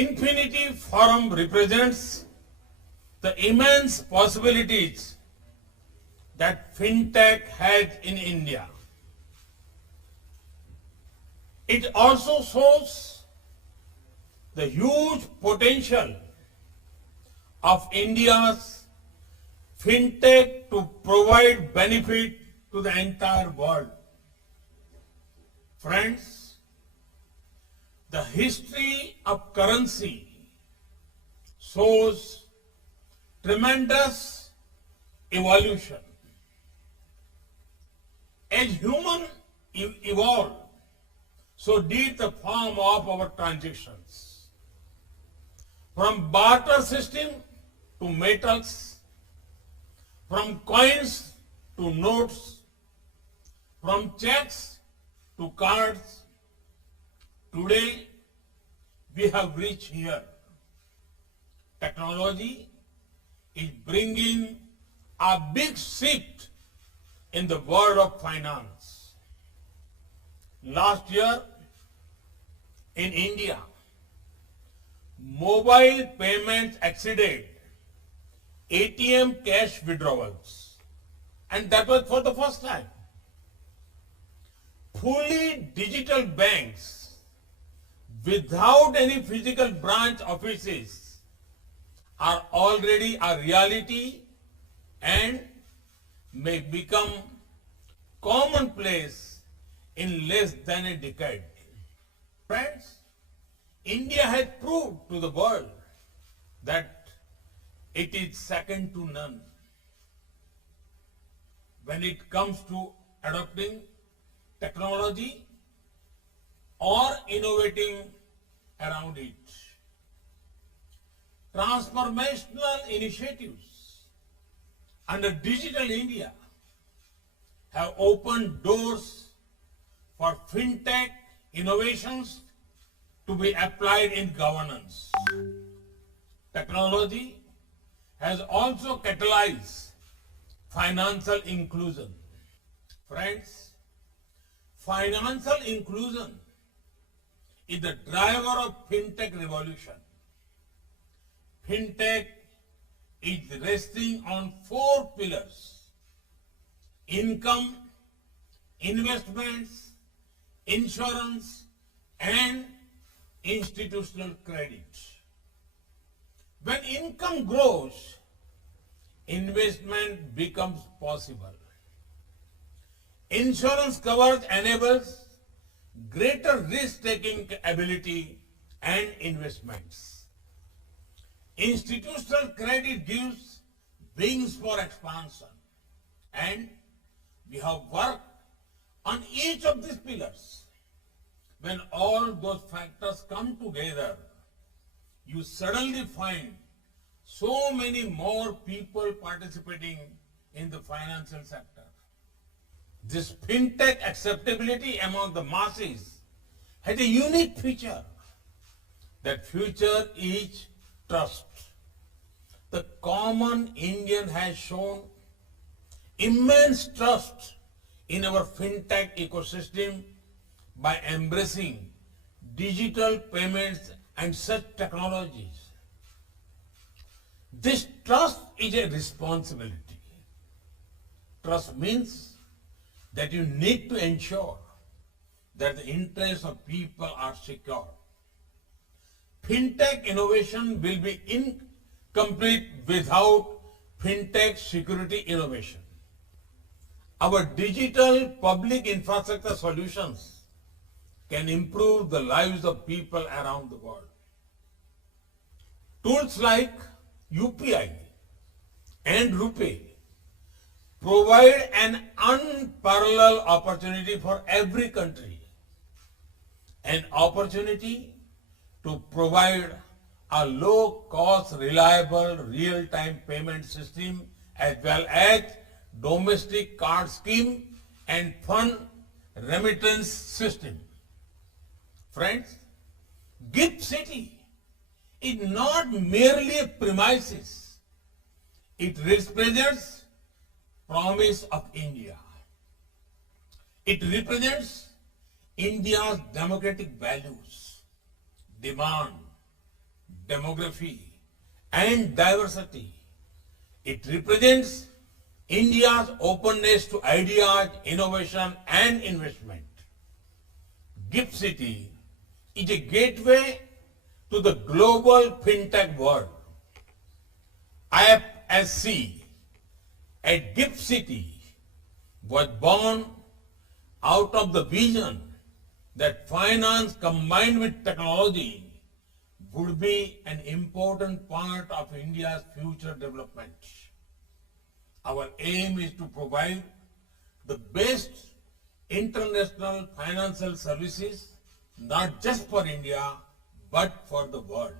Infinity Forum represents the immense possibilities that fintech has in India. It also shows the huge potential of India's fintech to provide benefit to the entire world. Friends, the history of currency shows tremendous evolution. As human evolved, so did the form of our transactions. From barter system to metals, from coins to notes, from checks to cards, today we have reached here. Technology is bringing a big shift in the world of finance. Last year in India, mobile payments exceeded ATM cash withdrawals, and that was for the first time. Fully digital banks without any physical branch offices are already a reality and may become commonplace in less than a decade. Friends, India has proved to the world that it is second to none when it comes to adopting technology or innovating around it. Transformational initiatives under Digital India have opened doors for fintech innovations to be applied in governance. Technology has also catalyzed financial inclusion. Friends, financial inclusion is the driver of fintech revolution. Fintech is resting on 4 pillars: income, investments, insurance, and institutional credit. When income grows, investment becomes possible. Insurance coverage enables greater risk-taking ability and investments. Institutional credit gives wings for expansion, and we have worked on each of these pillars. When all those factors come together, you suddenly find so many more people participating in the financial sector. This fintech acceptability among the masses has a unique feature. That feature is trust. The common Indian has shown immense trust in our fintech ecosystem by embracing digital payments and such technologies. This trust is a responsibility. Trust means that you need to ensure that the interests of people are secure. Fintech innovation will be incomplete without fintech security innovation. Our digital public infrastructure solutions can improve the lives of people around the world. Tools like UPI and RuPay provide an unparalleled opportunity for every country, an opportunity to provide a low-cost, reliable, real-time payment system as well as domestic card scheme and fund remittance system. Friends, GIFT City is not merely a premises. It represents promise of India. It represents India's democratic values, demand, demography, and diversity. It represents India's openness to ideas, innovation, and investment. GIFT City is a gateway to the global fintech world. IFSC at GIFT City was born out of the vision that finance combined with technology would be an important part of India's future development. Our aim is to provide the best international financial services, not just for India, but for the world.